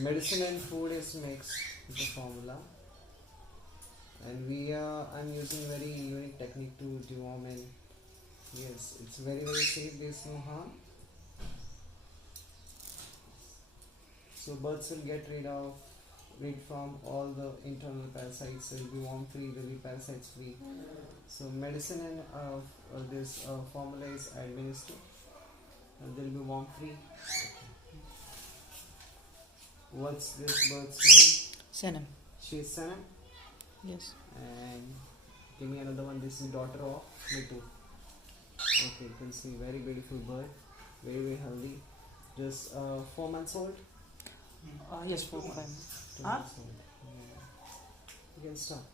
Medicine and food is mixed with the formula, and I'm using very unique technique to deworm, and yes, it's very safe. There's no harm. So birds will get rid from all the internal parasites. They'll be worm free. They'll be parasites free. So medicine and this formula is administered, and they'll be worm free. What's this bird's name? Sanam. She's Sanam. Yes. And give me another one. This is daughter of Mitu. Okay, you can see very beautiful bird, very healthy. Just 4 months old. Yes, 4 5. 2 months old. You can stop.